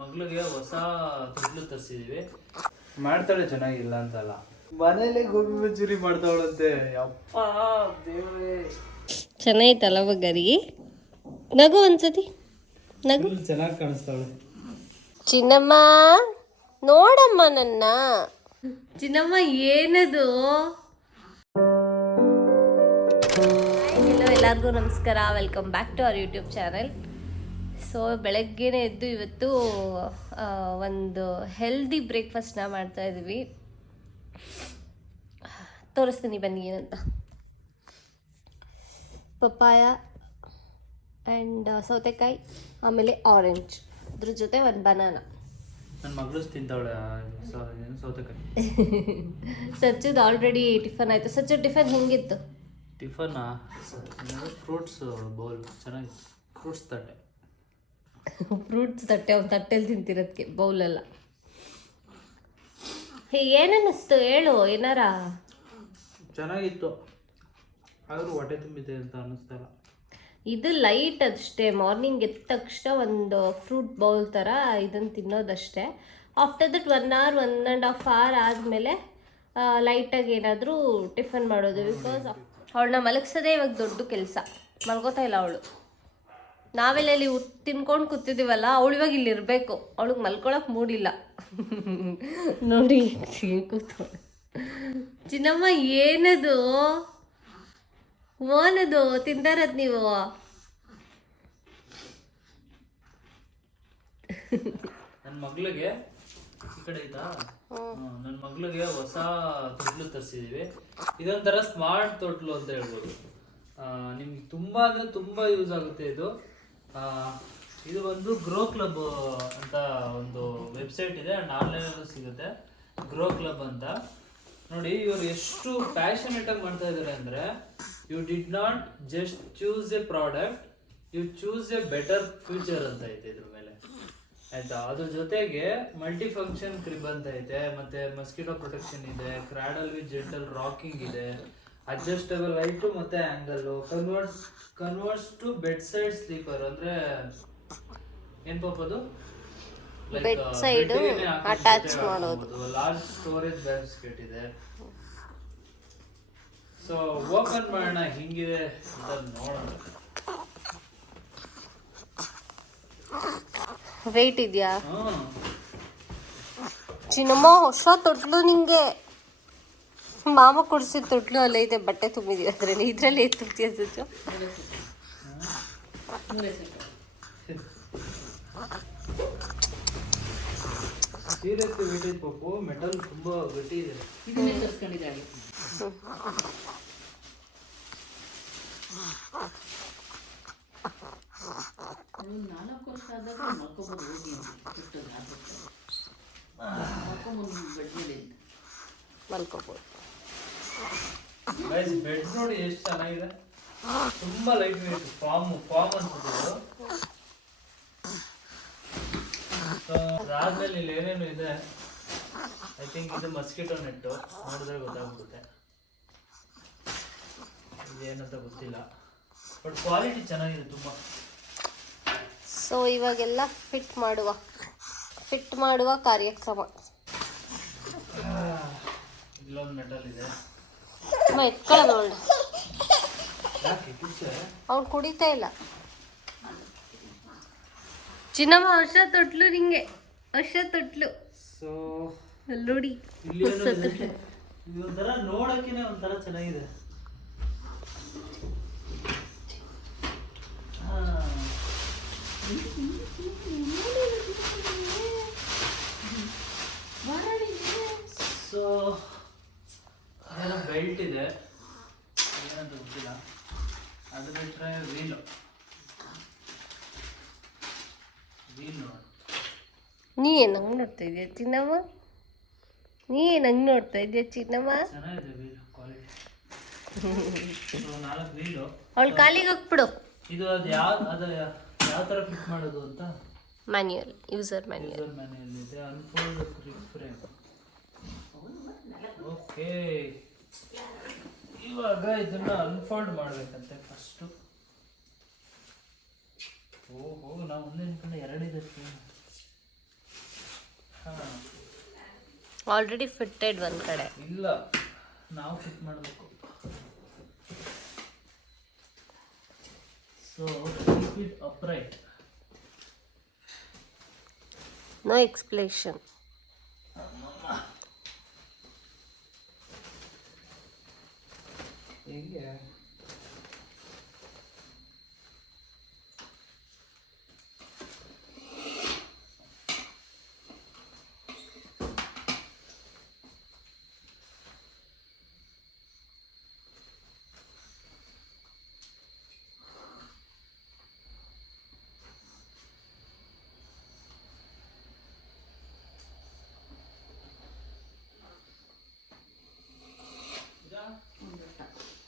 ಮಗಳಿಗೆ ಹೊಸ ತರಿಸಿದೀವಿ. ಮಾಡ್ತಾಳೆ ಚೆನ್ನಾಗಿಲ್ಲ ಅಂತಲ್ಲ. ಮನೇಲೆ ಗೋಬಿ ಮಂಚೂರಿ ಮಾಡ್ತಾವಳಂತೆ. ಅಪ್ಪ ದೇವ್ರೇ. ಚೆನ್ನಾಗಿತ್ತಲ್ಲ ಬಗ್ಗರಿ ನಗು ಒಂದ್ಸತಿ. ನಗು. ಚೆನ್ನಾಗಿ ಕಾಣಿಸ್ತಾಳೆ. ಚಿನ್ನಮ್ಮ ನೋಡಮ್ಮ ನನ್ನ. ಚಿನ್ನಮ್ಮ ಏನದು? ಎಲ್ಲರಿಗೂ ನಮಸ್ಕಾರ. Welcome back to our YouTube channel so ಬೆಳಗ್ಗೆನೇ ಎದ್ದು ಇವತ್ತು ಒಂದು ಹೆಲ್ದಿ ಬ್ರೇಕ್ಫಾಸ್ಟ್ನ ಮಾಡ್ತಾ ಇದ್ವಿ. ತೋರಿಸ್ತೀನಿ ಬನ್ನಿ ಏನಂತ. ಪಪ್ಪಾಯ ಆ್ಯಂಡ್ ಸೌತೆಕಾಯಿ ಆಮೇಲೆ ಆರೆಂಜ್ ಅದ್ರ ಜೊತೆ ಒಂದು ಬನಾನ ನನ್ನ ಮಗಳು ತಿಂತಾವಳೆ ಸೌತೆಕಾಯಿ. ಸಚ್ಚದು ಆಲ್ರೆಡಿ ಟಿಫನ್ ಆಯಿತು. ಸಚ್ಚು ಟಿಫನ್ ಹೆಂಗಿತ್ತು? ಟಿಫನ್ ಫ್ರೂಟ್ಸ್ ಬೌಲ್ ಚೆನ್ನಾಗಿ ಫ್ರೂಟ್ಸ್ ತಟ್ಟೆ. ಫ್ರೂಟ್ಸ್ ತಟ್ಟೆ ಅವ್ನು ತಟ್ಟೆಲಿ ತಿಂತಿರೋದಕ್ಕೆ ಬೌಲೆಲ್ಲ ಹೇ ಏನನ್ನಿಸ್ತು? ಹೇಳು ಏನಾರ? ಚೆನ್ನಾಗಿತ್ತು. ಆದರೂ ಹೊಟ್ಟೆ ತುಂಬಿದೆ ಅಂತ ಅನ್ನಿಸ್ತಾರ ಇದು ಲೈಟ್ ಅಷ್ಟೇ ಮಾರ್ನಿಂಗ್ ಎದ್ದ ತಕ್ಷಣ ಒಂದು ಫ್ರೂಟ್ ಬೌಲ್ ಥರ ಇದನ್ನು ತಿನ್ನೋದಷ್ಟೇ. After that one hour one and half hour ಆದಮೇಲೆ ಲೈಟಾಗಿ ಏನಾದರೂ ಟಿಫನ್ ಮಾಡೋದು ಬಿಕಾಸ್ ಅವಳನ್ನ ಮಲಗಿಸೋದೇ ಇವಾಗ ದೊಡ್ಡ ಕೆಲಸ. ಮಲ್ಗೋತಾ ಇಲ್ಲ ಅವಳು. ನಾವೆಲ್ಲ ಇಲ್ಲಿ ತಿನ್ಕೊಂಡು ಕೂತಿದ್ದೀವಲ್ಲ ಅವಳು ಇವಾಗ ಇಲ್ಲಿ ಇರಬೇಕು. ಅವಳಿಗೆ ಮಲ್ಕೊಳಕ್ಕೆ ಮೂಡಿಲ್ಲ. ನೋಡಿ ಚಿನ್ನಮ್ಮ ಏನದು? ಓನದು? ತಿಂತಾರದ್ ನೀವು? ನನ್ನ ಮಗಳಿಗೆ ಈ ಕಡೆ ಆಯ್ತಾ ನನ್ನ ಮಗಳಿಗೆ ಹೊಸ ತೊಟ್ಲು ತರಿಸಿದೀವಿ. ಇದೊಂಥರ ಸ್ಮಾರ್ಟ್ ತೊಟ್ಲು ಅಂತ ಹೇಳ್ಬೋದು. ನಿಮ್ಗೆ ತುಂಬ ಅಂದರೆ ತುಂಬ ಯೂಸ್ ಆಗುತ್ತೆ ಇದು. ಇದು ಒಂದು ಗ್ರೋ ಕ್ಲಬ್ ಅಂತ ಒಂದು ವೆಬ್ಸೈಟ್ ಇದೆ ಅಂಡ್ ಆನ್ಲೈನ್ ಸಿಗುತ್ತೆ. ಗ್ರೋ ಕ್ಲಬ್ ಅಂತ. ನೋಡಿ, ಇವರು ಎಷ್ಟು ಪ್ಯಾಷನೇಟ್ ಆಗಿ ಮಾಡ್ತಾ ಇದ್ದಾರೆ ಅಂದ್ರೆ you did not just choose a product you choose a better future ಅಂತ ಐತೆ ಇದ್ರ ಆಯ್ತಾ? ಅದ್ರ ಜೊತೆಗೆ ಮಲ್ಟಿ ಫಂಕ್ಷನ್ ಕ್ರಿಬ್ ಅಂತ ಐತೆ ಮತ್ತೆ ಮಸ್ಕಿಟೋ ಪ್ರೊಟೆಕ್ಷನ್ ಇದೆ ಕ್ರಾಡಲ್ ವಿತ್ ಜೆಂಟಲ್ ರಾಕಿಂಗ್ ಇದೆ ಅಡ್ಜಸ್ಟಬಲ್ ಲೈಟು ಮತ್ತೆ angle converts converts to bed side sleeper ಅಂದ್ರೆ ಏನ್ ಪಾಪ ಅದು? ಸೈಡ್ attach ಮಾಡೋದು. ಲಾರ್ಜ್ ಸ್ಟೋರೇಜ್ ಬ್ಯಾಸ್ಕೆಟ್ ಇದೆ. ಸೊ ಓಪನ್ ಮಾಡೋಣ ಹಿಂಗಿದೆ ಅಂತ ನೋಡೋಣ. ವೆಯ್ಟ್ ಇದೆಯಾ? ಚಿನ್ನಮ್ಮ ಹೊಸ ತೊಟ್ಲು ನಿಂಗೆ. ಮಾಮ ಕೊಡಿಸಿದ ತೊಟ್ಲು ಇದೆ ಬಟ್ಟೆ ತುಂಬಿದೀವಿ ಇದರಲ್ಲಿ ಇದ್ರಲ್ಲಿ ತುಂಬ್ತೀಯ ಸೀರಿಯಸ್ಲಿ ವೇಟ್ ಐತೆ ಪಾಪು ಮೆಟಲ್ ತುಂಬಾ ಗಟ್ಟಿ ಇದೆ. ಮಲ್ಕೋಬೋದು ಗೈಸ್ ಬೆಡ್ ನೋಡಿ ಎಷ್ಟು ಚೆನ್ನಾಗಿದೆ? ತುಂಬಾ ಲೈಟ್ ವೇಟ್ ಫಾರ್ಮ್ ಫಾರ್ಮ್ ಅನ್ಸುತ್ತೆ ಅದಾದ್ಮೇಲೆ ಇಲ್ಲಿ ಏನೇನು ಇದೆ? ಐ ಥಿಂಕ್ ಇದು ಮಸ್ಕಿಟೋ ನೆಟ್ಟು ನೋಡಿದ್ರೆ ಗೊತ್ತಾಗ್ಬಿಡುತ್ತೆ. ಏನಂತ ಗೊತ್ತಿಲ್ಲ. ಬಟ್ ಕ್ವಾಲಿಟಿ ಚೆನ್ನಾಗಿದೆ ತುಂಬಾ. ಸೊ ಇವಾಗೆಲ್ಲ ಫಿಟ್ ಮಾಡುವ. ಫಿಟ್ ಮಾಡುವ ಕಾರ್ಯಕ್ರಮ. ಎತ್ಕೊಳ್ಳೋದು ಅವಳು ಅವ್ನು ಕುಡಿತಾ ಇಲ್ಲ. ಚಿನ್ನಮ್ಮ ವರ್ಷ ತೊಟ್ಲು ನಿಂಗೆ. ವರ್ಷ ತೊಟ್ಲು. ನೋಡಿ. ಇದು. ಒಂಥರ ಚೆನ್ನಾಗಿದೆ. ಸೊ ಅದೇನೋ ಬೆಲ್ಟ್ ಇದೆ. ಏನಂತ ಗೊತ್ತಿಲ್ಲ. ಅದು ಬಿಟ್ರೆ ವೀಲು ವೀಲು ನೀ ಏನು ಹಂಗೆ ನೋಡ್ತಾ ಇದೆಯಾ ಚಿನ್ನಮ್ಮ? ನೀ ಏನು ಹಂಗೆ ನೋಡ್ತಾ ಇದೆಯಾ ಚಿನ್ನಮ್ಮ? ಚೆನ್ನಾಗಿದೆ ವೀಲು ಕ್ವಾಲಿಟಿ ನಾಲ್ಕು ವೀಲು ಅವಳು ಕಾಲಿಗೆ ಹೋಗ್ಬಿಡು. ಇದು ಅದು ಯಾವ ಅದು ಯಾವ ಥರ ಫಿಟ್ ಮಾಡೋದು ಅಂತ? Manual user manual user manual ಇದೆ. ಅನ್ಫೋಲ್ಡ್ ಫ್ರೇಮ್ ಓಕೆ ಇವಾಗ ಇದನ್ನ ಅನ್ಫೋಲ್ಡ್ ಮಾಡಬೇಕಂತೆ ಫಸ್ಟು ಓಹೋ ನಾವು ಒಂದೇ ಅನ್ಕೊಂಡೆ ಎರಡಿದೆ ಹಾಂ. ಆಲ್ರೆಡಿ ಫಿಟ್ಟೆಡ್ ಒಂದು ಕಡೆ. ಇಲ್ಲ. ನಾವು ಫಿಟ್ ಮಾಡಬೇಕು. So keep it upright no explanation ಹೇಗೆ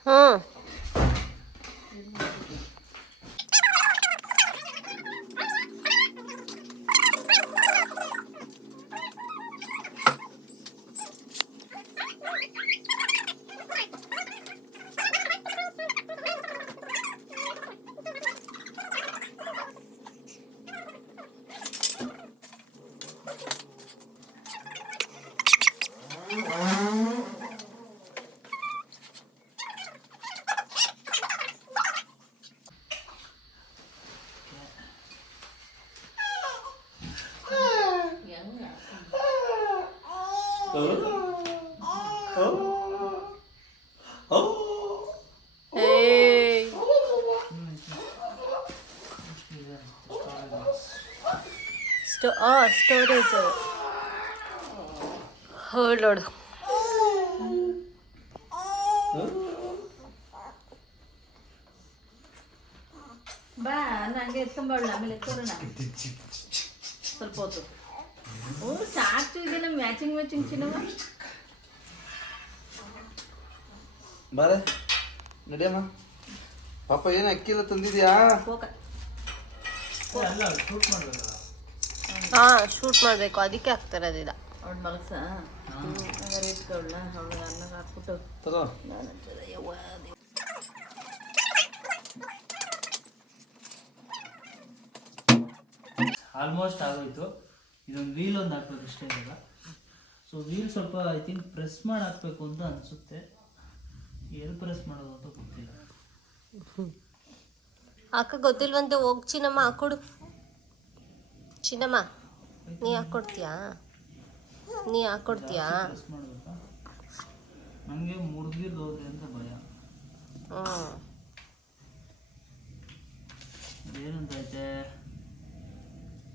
ಹ್ಞೂ ಏಯ್ ಸ್ಟೋ ಆ ಸ್ಟೋರೇಜ್ ನೋಡು ಬಾ ನಂಗೆ ಎತ್ಕೊಂಬಾಳ ಆಮೇಲೆ ಎತ್ಕೊಳ್ಳೋಣ ಸ್ವಲ್ಪ ಹೊತ್ತು. ಓ ಸಾಕು ಇದೆಲ್ಲ ಮ್ಯಾಚಿಂಗ್ ಮ್ಯಾಚಿಂಗ್ ಚಿನ್ನವ ಬಾರೆ ನಡಿಯಮ್ಮ. ಪಾಪ ಏನು ಅಕ್ಕಿಲ್ಲ ತಂದಿದ್ಯಾ? ಹೋಗ. ಅಲ್ಲ ಶೂಟ್ ಮಾಡ್ಬೇಕಲ್ಲ. ಹಾ ಶೂಟ್ ಮಾಡಬೇಕು. ಅದಕ್ಕೆ ಹಾಕ್ತಾರೆ ಅದಿಲ್ಲ ಅವ್ಳ ಮಗಸ ಹಂಗಾರೆ ಇಟ್ಕೊಳ್ಳ ಅವಳು ಅನ್ನ ಹಾಕ್ಬಿಟ್ಟು. ತಗೋ. ನಾನು ಯವ್ವ. ಆಲ್ಮೋಸ್ಟ್ ಆಗೋಯ್ತು. ಇದೊಂದು ವೀಲ್ ಒಂದು ಹಾಕ್ಬೇಕು ಇಷ್ಟ ಇದೆಲ್ಲ ಸೊ ವೀಲ್ ಸ್ವಲ್ಪ ಐ ಥಿಂಕ್ ಪ್ರೆಸ್ ಮಾಡಿ ಹಾಕ್ಬೇಕು ಅಂತ ಅನಿಸುತ್ತೆ. ಎಲ್ಲಿ ಪ್ರೆಸ್ ಮಾಡೋದು ಅಂತ ಗೊತ್ತಿಲ್ಲ. ಅಕ್ಕ ಗೊತ್ತಿಲ್ವಂತೆ ಹೋಗ್ ಚಿನ್ನಮ್ಮ ಹಾಕೊಡು. ಚಿನ್ನಮ್ಮ ನೀ ಹಾಕೊಡ್ತೀಯಾ? ನೀ ಹಾಕೊಡ್ತೀಯಾ? ಪ್ರೆಸ್ ಮಾಡಬೇಕಾ ನನಗೆ ಹೋದ್ರೆ ಅಂತ ಭಯ. ಹ್ಞೂ ಏನಂತೈತೆ?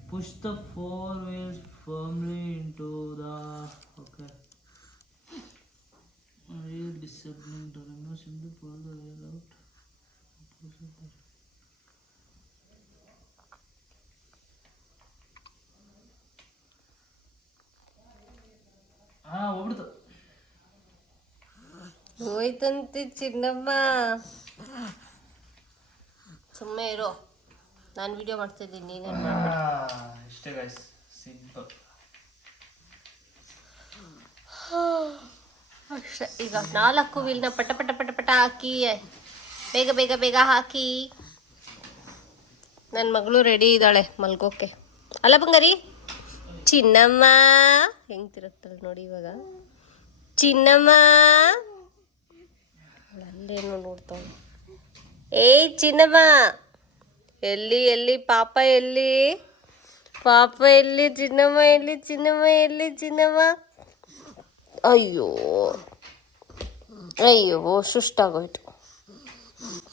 Push the four wheels firmly into the okay disabling the remove simply pull the out ಹಾ ಹೋಗ್ಬಿಡ್ತು ಹೋಯ್ತಂತೆ ಚಿನ್ನಮ್ಮ. ಸುಮ್ಮನೆ ಇರೋ. ನಾನು ವಿಡಿಯೋ ಮಾಡ್ತಿದ್ದೀನಿ ನೀನೇನು ಇಷ್ಟೇ ಗೈಸ್ ಸಿಂಪಲ್ ಅಷ್ಟೇ ಈಗ ನಾಲ್ಕು ವೀಲ್ನ ಪಟ ಪಟ ಪಟ ಪಟ ಹಾಕಿ, ಬೇಗ ಬೇಗ ಬೇಗ ಹಾಕಿ. ನನ್ನ ಮಗಳು ರೆಡಿ ಇದ್ದಾಳೆ ಮಲ್ಗೋಕೆ. ಅಲ್ಲ ಬಂಗಾರಿ, ಚಿನ್ನಮ್ಮ. ಹೆಂಗ್ ನೋಡಿ ಇವಾಗ. ಚಿನ್ನಮ್ಮ. ಅಲ್ಲೇನು ನೋಡ್ತಾವ ಏ ಚಿನ್ನಮ್ಮ. ಎಲ್ಲಿ ಎಲ್ಲಿ, ಪಾಪ ಎಲ್ಲಿ? ಪಾಪ ಎಲ್ಲಿ, ಚಿನ್ನಮ್ಮ ಎಲ್ಲಿ ಚಿನ್ನಮ್ಮ ಎಲ್ಲಿ, ಚಿನ್ನಮ್ಮ? ಅಯ್ಯೋ. ಅಯ್ಯೋ ಸುಷ್ಟಾಗೋಯ್ತು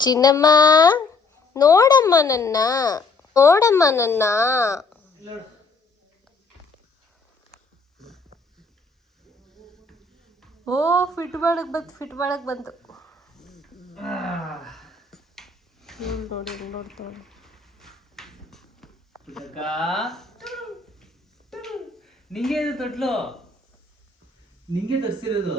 ಚಿನ್ನಮ್ಮ, ನೋಡಮ್ಮ ನನ್ನ ನೋಡಮ್ಮ ನನ್ನ. ಓ ಫಿಟ್ ಮಾಡಕ್ ಬಂತು. ಫಿಟ್ ಮಾಡಕ್ ಬಂತು ನೋಡಿ ನೋಡ್ತಾಳೆ ನಿಂಗೆ ಇದು ತೊಟ್ಲು? ನಿಂಗೆ ತರಿಸಿರೋದು?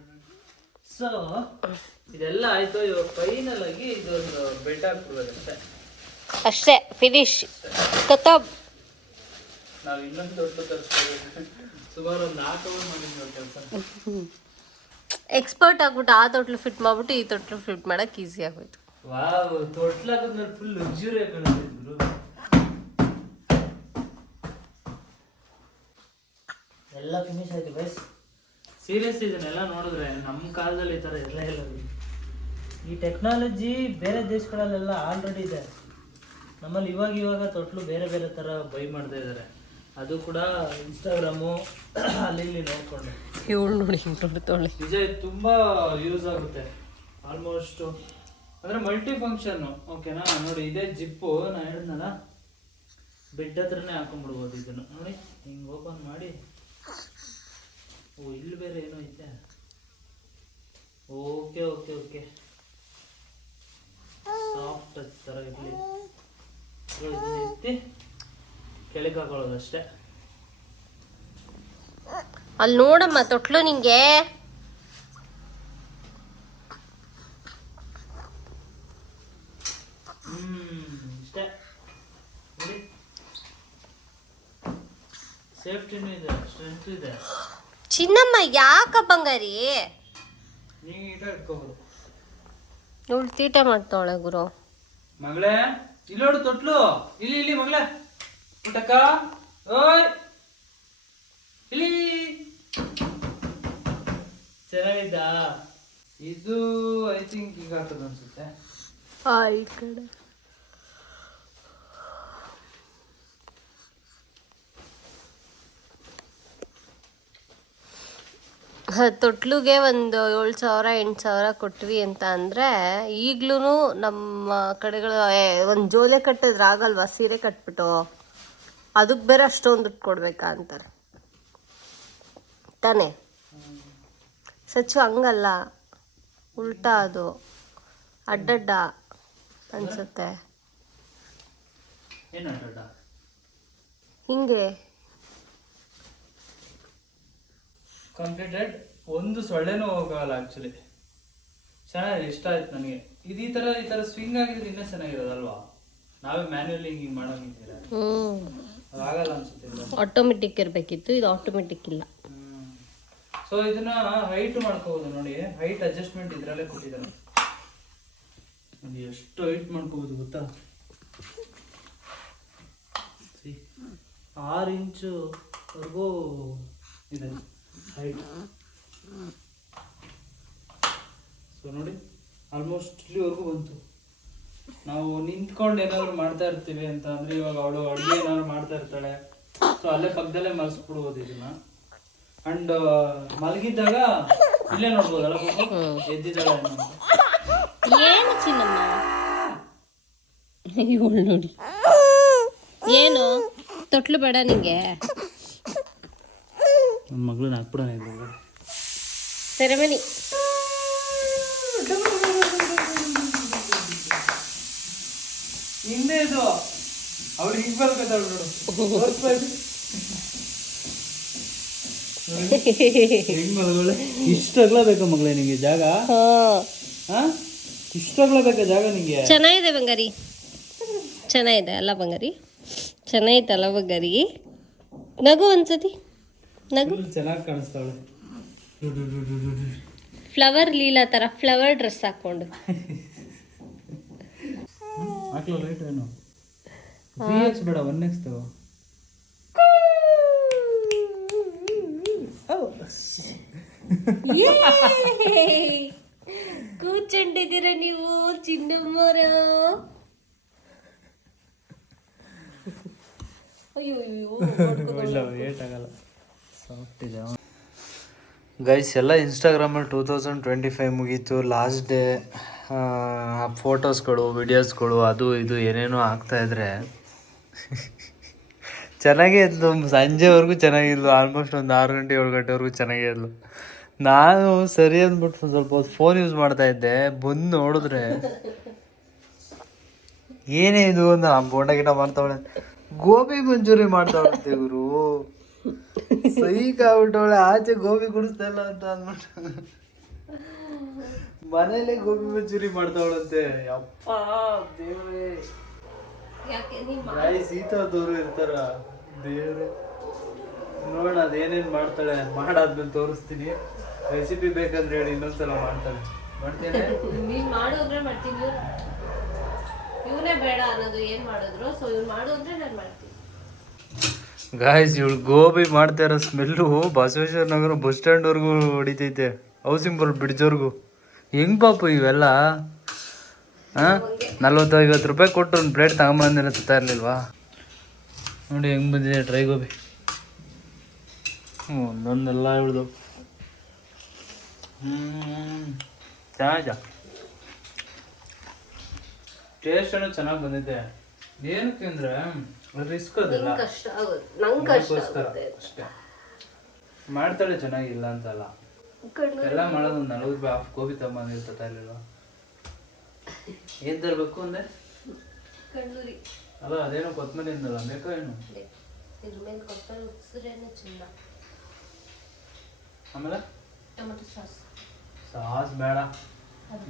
ಸೊ ಇದೆಲ್ಲ ಆಯ್ತು. ಇವಾಗ ಫೈನಲ್ ಆಗಿ ಇದೊಂದು ಬೆಡ್ ಹಾಕ್ಬಿಡ್ಬೇಕಷ್ಟೇ. ಅಷ್ಟೇ ಫಿನಿಶ್ ಕತಬ್ ನಾವು ಇನ್ನೊಂದು ದೊಡ್ಡ ತರಿಸ್ಕೋಬೇಕು ಸುಮಾರು ಒಂದು ನಾಲ್ಕು ಅವರ್ ಮಾಡಿದ್ವಿ ಕೆಲಸ. ಎಕ್ಸ್ಪರ್ಟ್ ಆಗ್ಬಿಟ್ಟು ಆ ತೊಟ್ಲು ಫಿಟ್ ಮಾಡ್ಬಿಟ್ಟು ಈ ತೊಟ್ಲು ಫಿಟ್ ಮಾಡಕ್ಕೆ ಈಸಿ ಆಗೋಯ್ತು. ವಾವ್ ತೊಟ್ಲಾಕದ್ಮೇಲೆ ಫುಲ್ ಲಕ್ಸುರಿ ಕಾಣಿಸ್ತಿದ್ರು ಎಲ್ಲ ಫಿನಿಶ್ ಆಯ್ತು ಬೈಸ್ ಸೀರಿಯಸ್ ಇದನ್ನೆಲ್ಲ ನೋಡಿದ್ರೆ ನಮ್ಮ ಕಾಲದಲ್ಲಿ ಈ ಥರ ಎಲ್ಲ ಇಲ್ಲ. ಈ ಟೆಕ್ನಾಲಜಿ ಬೇರೆ ದೇಶಗಳಲ್ಲೆಲ್ಲ ಆಲ್ರೆಡಿ ಇದೆ. ನಮ್ಮಲ್ಲಿ ಇವಾಗ ಇವಾಗ ತೊಟ್ಲು ಬೇರೆ ಬೇರೆ ಥರ ಬೈ ಮಾಡ್ತಾ ಇದ್ದಾರೆ ಅದು ಕೂಡ ಇನ್ಸ್ಟಾಗ್ರಾಮು ಅಲ್ಲಿ ಇಲ್ಲಿ ನೋಡ್ಕೊಂಡು. ಇವಳು ನೋಡಿ ನಿಜ ಇದು ತುಂಬಾ ಯೂಸ್ ಆಗುತ್ತೆ. ಆಲ್ಮೋಸ್ಟ್ ಅಂದ್ರೆ ಮಲ್ಟಿ ಫಂಕ್ಷನ್ ಓಕೆನಾ ನೋಡಿ ಇದೇ ಜಿಪ್ಪು ನಾ ಹೇಳಿದ್ನಲ್ಲ? ಬೆಡ್ ಹತ್ರನೇ ಹಾಕೊಂಡ್ಬಿಡ್ಬೋದು ಇದನ್ನು. ನೋಡಿ ಹಿಂಗೆ ಓಪನ್ ಮಾಡಿ. ಓ ಇಲ್ಲಿ ಬೇರೆ ಏನೋ ಐತೆ? Okay okay okay soft touch ಥರ ಇರಲಿ. ಎತ್ತಿ. ಕೆಳಗೆ ಹಾಕೊಳ್ಳೋದು ಅಷ್ಟೇ. ಅಲ್ಲಿ ನೋಡಮ್ಮ ತೊಟ್ಲು ನಿಂಗೆ. ಸೇಫ್ಟಿನೂ ಇದೆ ಸ್ಟ್ರೆಂತ್ ಇದೆ. ಚಿನ್ನಮ್ಮ ಯಾಕ ಬಂಗಾರಿ? ಇವಳು ತೀಟ ಮಾಡ್ತಾವಳೆ ಗುರು. ಮಗಳೇ ಇಲ್ಲಿ ನೋಡು ತೊಟ್ಲು. ಇಲ್ಲಿ ಇಲ್ಲಿ ಮಗಳೇ. ಪುಟಕ್ಕ ಓಯ್. ಇಲ್ಲಿ. ಚೆನ್ನಾಗಿದ್ದ? ಇದು ಐ ಥಿಂಕ್ ಈಗ ಆಗ್ತದ ಅನ್ಸುತ್ತೆ. ಈ ಕಡೆ. ತೊಟ್ಲುಗೆ ಒಂದು ಏಳು ಸಾವಿರ ಎಂಟು ಸಾವಿರ ಕೊಟ್ವಿ ಅಂತ ಅಂದರೆ ಈಗ್ಲೂ ನಮ್ಮ ಕಡೆಗಳು ಒಂದು ಜೋಲೆ ಕಟ್ಟಿದ್ರೆ ಆಗಲ್ವಾ? ಸೀರೆ ಕಟ್ಬಿಟ್ಟು ಅದಕ್ಕೆ ಬೇರೆ ಅಷ್ಟೊಂದು ದುಡ್ಡು ಕೊಡ್ಬೇಕಾ ಅಂತಾರೆ. ತಾನೇ? ಸಚ್ಚು ಹಂಗಲ್ಲ. ಉಲ್ಟಾ ಅದು. ಅಡ್ಡಡ್ಡ ಅನ್ಸುತ್ತೆ. ಹಿಂಗೆ. ಕಂಪ್ಲೀಟೆಡ್ ಒಂದು ಸೊಳ್ಳೆನೂ ಹೋಗಲ್ಲ ಆ್ಯಕ್ಚುಲಿ ಚೆನ್ನಾಗಿದೆ ಇಷ್ಟ ಆಯ್ತು ನನಗೆ. ಇದು ಈ ತರ ಈ ಥರ ಸ್ವಿಂಗ್ ಆಗಿದ್ರೆ ಇನ್ನೂ ಚೆನ್ನಾಗಿರೋದಲ್ವಾ? ನಾವೇ ಮ್ಯಾನ್ಯಲಿ ಹಿಂಗೆ ಮಾಡೋಂಗಿದ್ದೀರ ಅದಾಗಲ್ಲ ಅನ್ಸುತ್ತೆ. ಆಟೋಮೆಟಿಕ್ ಇರಬೇಕಿತ್ತು ಇದು ಆಟೋಮೆಟಿಕ್ ಇಲ್ಲ. ಸೊ ಇದನ್ನ ಹೈಟ್ ಮಾಡ್ಕೋಬಹುದು ನೋಡಿ. ಹೈಟ್ ಅಡ್ಜಸ್ಟ್ಮೆಂಟ್ ಇದ್ರಲ್ಲೇ ಕೊಟ್ಟಿದ್ದಾರೆ. ಎಷ್ಟು ಹೈಟ್ ಮಾಡ್ಕೋಬಹುದು ಗೊತ್ತಾ? ಆರು ಇಂಚು ವರ್ಗೂ ಇದೆ. ಹೈಟ್ ಸೊ ನೋಡಿ ಆಲ್ಮೋಸ್ಟ್ ಇಲ್ಲಿವರೆಗೂ ಬಂತು. ನಾವು ನಿಂತ್ಕೊಂಡು ಏನಾದ್ರು ಮಾಡ್ತಾ ಇರ್ತೀವಿ ಅಂತ ಅಂದ್ರೆ ಇವಾಗ ಅವಳು ಅಡುಗೆ ಏನಾದ್ರು ಮಾಡ್ತಾ ಇರ್ತಾಳೆ. ಸೊ ಅಲ್ಲೇ ಪಕ್ಕದಲ್ಲೇ ಮಲಸ್ಬಿಡ್ಬೋದು ಇದನ್ನ. ಅಂಡ್ ಮಲಗಿದ್ದಾಗ ಇಲ್ಲೇ ನೋಡ್ಬೋದಲ್ಲ? ಎದ್ದಿದ್ದಾಳೆ ಏನೋ ಚಿನ್ನಮ್ಮ? ನೋಡಿ. ಏನು? ತೊಟ್ಲು ಬೇಡ ನಿಂಗೆ. ನನ್ನ ಮಗಳನ್ನ ಹಾಕ್ಬಿಡೋಣ ಇವಾಗ. ಸೆರೆಮನಿ. ಹಿಂದೆ ಇದು. ಅವ್ಳು ಹಿಂಗೆ ಬರ್ಕತ್ತಾಳ ನೋಡು. ತೋರ್ಸ್ಬೇಕು. ಹೆಂಗ್ ಮಲಗೋಳೆ ಇಷ್ಟ ಬೇಕಾ ಮಗಳೇ ನಿಂಗೆ ಜಾಗ? ಹಾ. ಇಷ್ಟ ಬೇಕಾ ಜಾಗ ನಿಂಗೆ? ಚೆನ್ನಾಗಿದೆ ಬಂಗಾರಿ. ಚೆನ್ನಾಗಿದೆ ಅಲ್ಲ ಬಂಗಾರಿ. ಚೆನ್ನಾಗಿತ್ತಲ್ಲ ಬಂಗಾರಿ. ನಗು ಒಂದ್ಸತಿ. ನಗು. ಚೆನ್ನಾಗಿ ಕಾಣಿಸ್ತಾವಳೆ. ಫ್ಲವರ್ ಲೀಲಾ ಥರ ಫ್ಲವರ್ ಡ್ರೆಸ್ ಹಾಕೊಂಡು ಕೂಚಂಡಿದ್ದೀರ ಲೈಟ್ ಏನು? ತ್ರೀ ಎಕ್ಸ್ ಬೇಡ ಒನ್ ಎಕ್ಸ್ ತಗೋ. ಕೂತ್ಕೊಂಡಿದ್ದೀರ ನೀವು ಚಿನ್ನಮ್ಮರ ಅಯ್ಯೋ ಅಯ್ಯೋ ಇಲ್ಲ ಏಟ್ ಆಗಲ್ಲ. ಸಾಫ್ಟ್ ಇದೆ ಗೈಸ್ ಎಲ್ಲ ಇನ್ಸ್ಟಾಗ್ರಾಮಲ್ಲಿ ಟೂ ತೌಸಂಡ್ ಟ್ವೆಂಟಿ ಫೈವ್ ಮುಗೀತು ಲಾಸ್ಟ್ ಡೇ ಫೋಟೋಸ್ಗಳು ವಿಡಿಯೋಸ್ಗಳು ಅದು ಇದು, ಏನೇನೋ ಆಗ್ತಾ ಇದ್ರೆ. ಚೆನ್ನಾಗೇ ಇದ್ಲು. ಸಂಜೆವರೆಗೂ ಚೆನ್ನಾಗಿದ್ಲು ಆಲ್ಮೋಸ್ಟ್ ಒಂದು ಆರು ಗಂಟೆ, ಏಳು ಗಂಟೆವರೆಗೂ ಚೆನ್ನಾಗೇ ಇದ್ಲು. ನಾನು ಸರಿ ಅಂದ್ಬಿಟ್ಟು ಸ್ವಲ್ಪ ಫೋನ್ ಯೂಸ್ ಮಾಡ್ತಾ ಇದ್ದೆ. ಬಂದು ನೋಡಿದ್ರೆ ಏನೇ ಇದು ನಮ್ಮ ಬೋಂಡ ಗಿಡ ಮಾಡ್ತಾವಳೆ ಗೋಬಿ ಮಂಚೂರಿ ಮಾಡ್ತಾವಳಂತೆ ಗುರು ಸೈಕ್ ಆಗ್ಬಿಟ್ಟವಳೆ ಆಚೆ ಗೋಬಿ ಕುಡಿಸ್ತಾ ಇಲ್ಲ ಅಂತ ಅಂದ್ಬಿಟ್ಟು. ಮನೇಲೆ ಗೋಬಿ ಮಂಚೂರಿ ಮಾಡ್ತಾವಳಂತೆ. ಅಪ್ಪ ದೇವ್ರೇ. ರಾಯಿ ಸೀತಾದವರು ಇರ್ತಾರ? ದೇವ್ರೆ. ನೋಡೋಣ ಅದೇನೇನ್ ಮಾಡ್ತಾಳೆ. ಮಾಡಾದ್ಮೇಲೆ ತೋರಿಸ್ತೀನಿ. ರೆಸಿಪಿ ಬೇಕಂದ್ರೆ ಹೇಳಿ ಇನ್ನೊಂದ್ಸಲ ಮಾಡ್ತಾಳೆ ಮಾಡ್ತೇನೆ ನೀನ್ ಮಾಡೋದ್ರೆ ಮಾಡ್ತೀನಿ ಇವನೇ ಬೇಡ ಅನ್ನೋದು ಏನ್ ಮಾಡಿದ್ರು. ಸೊ ಇವ್ನು ಮಾಡೋದ್ರೆ ನಾನು ಮಾಡ್ತೀನಿ. ಗಾಯ್ಸ್ ಇವಳು ಗೋಬಿ ಮಾಡ್ತಾ ಇರೋ ಸ್ಮೆಲ್ಲು ಬಸವೇಶ್ವರ ನಗರ ಬಸ್ ಸ್ಟ್ಯಾಂಡ್ವರೆಗೂ ಹೊಡಿತೈತೆ. ಹೌಸಿಂಗ್ ಬೋರ್ಡ್ ಬ್ರಿಡ್ಜ್ವರೆಗೂ ಹೆಂಗ್ ಪಾಪು ಇವೆಲ್ಲ? ಹಾಂ? ನಲ್ವತ್ತೈವತ್ತು ರೂಪಾಯಿ ಕೊಟ್ಟು ಒಂದು ಪ್ಲೇಟ್ ತಗೊಂಬಂದಿರ ತತ್ತಾ ಇರಲಿಲ್ವಾ ನೋಡಿ ಹೆಂಗ್ ಬಂದಿದೆ ಡ್ರೈ ಗೋಬಿ. ಒಂದೊಂದೆಲ್ಲ ಇವಳ್ದು. ಹ್ಞೂ ಚೆನ್ನಾಗಿದೆ. ಟೇಸ್ಟ್ ಏನೋ ಚೆನ್ನಾಗಿ ಬಂದಿದೆ. ಏನಕ್ಕೆ ಅಂದ್ರೆ ರಿಸ್ಕ್ ಅದೆಲ್ಲ ಕಷ್ಟ ಆಗುತ್ತೆ ನಂಗೆ ಕಷ್ಟ ಅದಕ್ಕೋಸ್ಕರ ಆಗುತ್ತೆ. ಅಷ್ಟೇ. ಮಾಡ್ತಾಳೆ ಚೆನ್ನಾಗಿಲ್ಲ ಅಂತಲ್ಲ. ಕಣ್ಣು ಎಲ್ಲ ಮಾಡೋದು ಒಂದು ನಲ್ವತ್ತು ರೂಪಾಯಿ ಹಾಫ್ ಗೋಬಿ ತಗೊಂಬಂದಿರ್ತತ ಇರಲಿಲ್ಲ ಏನ್ ತರಬೇಕು ಅಂದೆ? ಕಣ್ಣೂರಿ. ಅಲ್ಲ ಅದೇನೋ ಕೊತ್ತಂಬರಿ ಅಂದಲ್ಲ ಬೇಕೋ ಏನು? ಇದ್ರ ಮೇಲೆ ಕೊತ್ತಂಬರಿ ಉಸಿರೇನೆ ಚೆನ್ನ. ಆಮೇಲೆ? Tomato sauce. ಸಾಸ್ ಬೇಡ.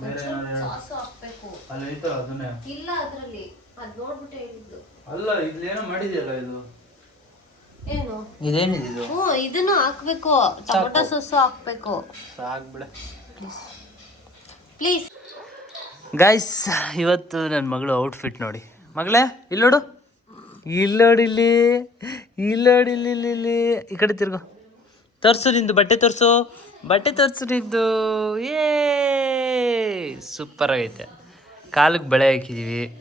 ಬೇರೆ ಏನಾದ್ರು ಸಾಸು ಹಾಕ್ಬೇಕು. ಅಲ್ಲಿ ಐತಲ್ಲ ಅದನ್ನೇ. ಇಲ್ಲ ಅದ್ರಲ್ಲಿ. ಅಲ್ಲ ಇದೇನೋ ಮಾಡಿದೆಯಲ್ಲ ಇದು? ಏನು? ಇದೇನಿದೆ ಇದು ಹ್ಞೂ ಇದನ್ನು ಹಾಕಬೇಕು. ಟೊಮೆಟೊ ಸಾಸು ಹಾಕಬೇಕು. ಸಾಕ್ ಬಿಡ. ಪ್ಲೀಸ್. ಗೈಸ್ ಇವತ್ತು ನನ್ನ ಮಗಳು ಔಟ್ಫಿಟ್ ನೋಡಿ. ಮಗಳೇ ಇಲ್ಲಿ ನೋಡು. ಇಲ್ಲಿ ನೋಡಿ ಇಲ್ಲಿ. ಇಲ್ಲಿ ನೋಡಿ ಇಲ್ಲಿ ಇಲ್ಲಿ ಇಲ್ಲಿ. ಈ ಕಡೆ ತಿರ್ಗೋ. ತೋರ್ಸು ನಿಂದು ಬಟ್ಟೆ ತೋರ್ಸು. ಬಟ್ಟೆ ತೋರ್ಸು ನಿಂದು. ಏ ಸೂಪರ್ ಆಗೈತೆ. ಕಾಲಿಗೆ ಬಳೆ ಹಾಕಿದೀವಿ.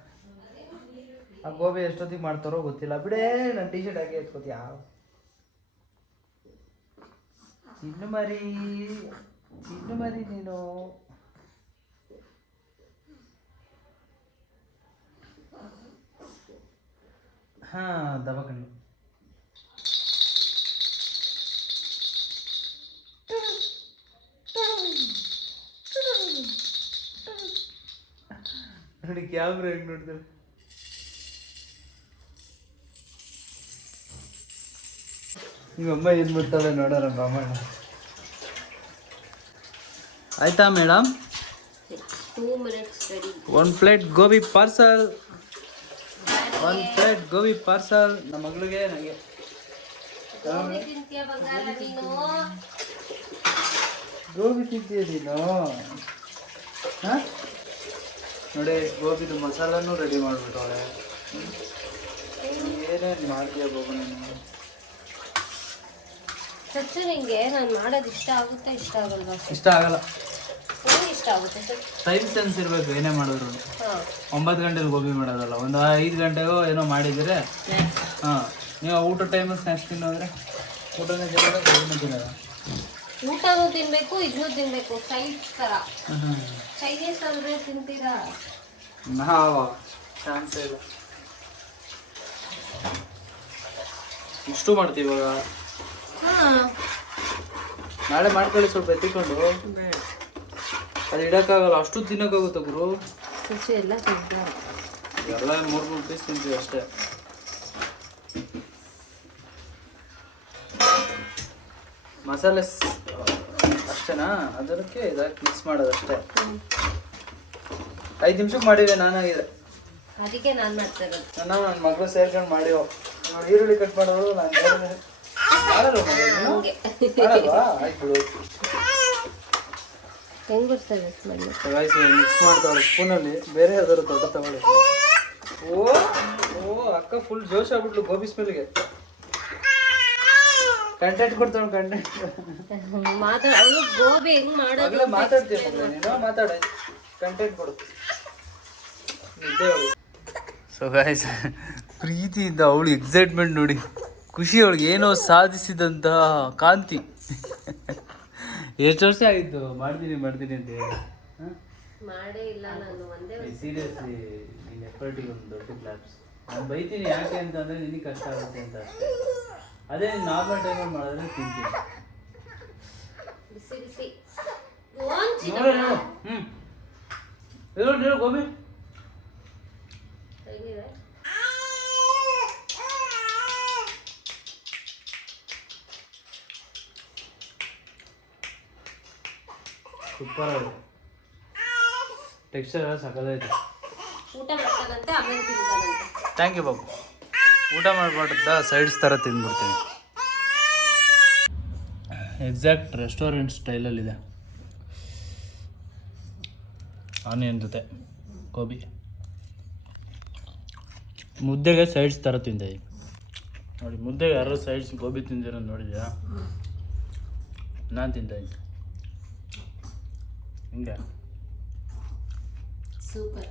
ಆ ಗೋಬಿ ಎಷ್ಟೊತ್ತಿಗೆ ಮಾಡ್ತಾರೋ ಗೊತ್ತಿಲ್ಲ. ಬಿಡೇ ನನ್ನ ಟಿ ಶರ್ಟ್ ಹಾಕಿ ಎತ್ಕೋತೀಯ? ಚಿನ್ನು ಮರಿ ಚಿನ್ನು ಮರಿ ನೀನು. ಹಾ ದವಾಖಾನೆ ನೋಡಿ ಕ್ಯಾಮ್ರಾ ಹೆಂಗ್ ನೋಡ್ತಾರೆ? ನಿಮ್ಮಮ್ಮ ಏನು ಬಿಡ್ತಾಳೆ ನೋಡೋಣ ಬ್ರಾಹ್ಮಣ ಆಯ್ತಾ ಮೇಡಮ್? ಒಂದು minutes ready one plate gobi parcel one plate gobi parcel ನಮ್ಮ ಮಗಳಿಗೆ ನನಗೆ. ಗೋಬಿ ತಿಂತೀಯ ಬಂಗಾರ ನೀನು? ಗೋಬಿ ತಿಂತೀಯ ನೀನು? ಹಾ? ನೋಡಿ ಗೋಬಿದು ಮಸಾಲನೂ ರೆಡಿ ಮಾಡಿಬಿಟ್ಟವಳೆ. ಏನೇನು ಮಾಡ್ತೀಯ ಬಾಬು ನೀನು? ಸಚ್ಚು ನಿಂಗೆ ನಾನು ಮಾಡೋದು ಇಷ್ಟ ಆಗುತ್ತೆ ಇಷ್ಟ ಆಗಲ್ವಾ ಇಷ್ಟ ಆಗಲ್ಲ. ನನಗೆ ಇಷ್ಟ ಆಗುತ್ತೆ ಸರ್? ಟೈಮ್ ಸೆನ್ಸ್ ಇರಬೇಕು ಏನೇ ಮಾಡಿದ್ರು. ಒಂಬತ್ತು ಗಂಟೆಗೆ ಗೋಬಿ ಮಾಡೋದಲ್ಲ ಒಂದು ಐದು ಗಂಟೆಗೋ ಏನೋ ಮಾಡಿದರೆ ಹಾಂ. ನೀವು ಊಟ ಟೈಮ್ ಸ್ನಾಕ್ಸ್ ತಿನ್ನೋದ್ರೆ ಊಟನೇ ತಿನ್ನೋದು ಗೋಬಿನೇ ತಿನ್ನೋದ. ಊಟನೂ ತಿನ್ನಬೇಕು ಇದನ್ನೂ ತಿನ್ನಬೇಕು ಸೈಡ್ಸ್ ಥರ ಚೈನೀಸ್ ಅಂದ್ರೆ ತಿಂತೀರಾ? ನಾವು ಚಾನ್ಸ್ ಇಲ್ಲ. ಇಷ್ಟು ಮಾಡ್ತೀವಿ ಇವಾಗ. ನಾಳೆ ಮಾಡ್ಕೊಳ್ಳಿ ಸ್ವಲ್ಪ ಎತ್ತಿಕೊಂಡು. ಅದು ಇಡಕ್ಕಾಗಲ್ಲ ಅಷ್ಟು ತಿನ್ನಕ್ಕಾಗುತ್ತೆ ಗುರು. ಎಲ್ಲ ಎಲ್ಲ ಮೂರು ಮೂರು ಪೀಸ್ ತಿಂತೀವಿ ಅಷ್ಟೇ. ಮಸಾಲೆ ಅಷ್ಟೇನಾ? ಅದಕ್ಕೆ ಇದಕ್ಕೆ ಮಿಕ್ಸ್ ಮಾಡೋದು ಅಷ್ಟೇ ಐದು ನಿಮಿಷಕ್ಕೆ ಮಾಡಿದೆ ನಾನಾಗಿದೆ. ಅದಕ್ಕೆ ನಾನು ಮಾಡ್ತಾ ಇರೋದು. ನನ್ನ ನನ್ನ ಮಗಳು ಸೇರ್ಕೊಂಡು ಮಾಡಿವು ಇವಾಗ ಈರುಳ್ಳಿ ಕಟ್ ಮಾಡೋದು ನಾನು ಮಿಕ್ಸ್ ಮಾಡ್ತಾವಳೆ ಸ್ಪೂನಲ್ಲಿ ಬೇರೆ ಯಾವ್ದಾದ್ರು ದೊಡ್ಡ ತಗೊಳ್ಳಿ. ಓ ಓ ಅಕ್ಕ ಫುಲ್ ಜೋಶ್ ಆಗ್ಬಿಟ್ಲು ಗೋಬಿ ಸ್ಮೆಲ್ಗೆ. ಕಂಟೆಂಟ್ ಕೊಡ್ತಾಳೆ ಕಂಟೆಂಟ್ ಮಾತಾಡ ಅವಳು ಗೋಬಿ ಹೆಂಗ್ ಮಾಡೋದು? ಮಗಳೇ ನೀನು? ಮಾತಾಡ. ಕಂಟೆಂಟ್ ಕೊಡು. ನಿದ್ದೆ ಸೊ ಗಾಯ್ಸ್ ಪ್ರೀತಿಯಿಂದ ಅವಳು ಎಕ್ಸೈಟ್ಮೆಂಟ್ ನೋಡಿ. ಖುಷಿ ಅವಳಿಗೆ ಏನೋ ಸಾಧಿಸಿದಂತಹ ಕಾಂತಿ. ಎಷ್ಟು ವರ್ಷ ಆಯ್ತು? ಮಾಡ್ತೀನಿ ಮಾಡ್ತೀನಿ ಅಂತ ಹೇಳಿ. ಮಾಡೇ ಇಲ್ಲ ನಾನು ಒಂದೇ ಸೀರಿಯಸ್ಲಿ ನಿನ್ನ ಎಫರ್ಟಿಗೆ ಒಂದು ದೊಡ್ಡ ಕ್ಲಾಪ್ಸ್ ನಾನು ಬೈತೀನಿ ಯಾಕೆ ಅಂತಂದರೆ ನಿನಗೆ ಕಷ್ಟ ಆಗುತ್ತೆ ಅಂತ ಅಷ್ಟೇ. ಅದೇ ನಾರ್ಮಲ್ ಟೈಮಲ್ಲಿ ಮಾಡಿದ್ರೆ ತಿಂತೀನಿ. ಬಿಸಿ ಬಿಸಿ. ಹ್ಞೂ ಗೋಬಿ. ಸೂಪರ್ ಆಗಿದೆ ಟೆಕ್ಸ್ಚರ್ ಎಲ್ಲ ಸಕಲೈತೆ ಊಟ ಆಮೇಲೆ ಥ್ಯಾಂಕ್ ಯು ಬಾಬು. ಊಟ ಮಾಡಬಾರ್ದ ಸೈಡ್ಸ್ ಥರ ತಿಂದ್ಬಿಡ್ತೀನಿ. ಎಕ್ಸಾಕ್ಟ್ ರೆಸ್ಟೋರೆಂಟ್ ಸ್ಟೈಲಲ್ಲಿದೆ ಆನಿಯನ್ ಜೊತೆ ಗೋಬಿ ಮುದ್ದೆಗೆ ಸೈಡ್ಸ್ ಥರ ತಿಂದೆ ನೋಡಿ ಮುದ್ದೆಗೆ ಯಾರೋ ಸೈಡ್ಸ್ ಗೋಬಿ ತಿಂದಿರೋ ನೋಡಿದ್ಯಾ? ನಾನು ತಿಂತಾ ಇದ್ದೆ ಹಿಂಗೆ ಸೂಪರ್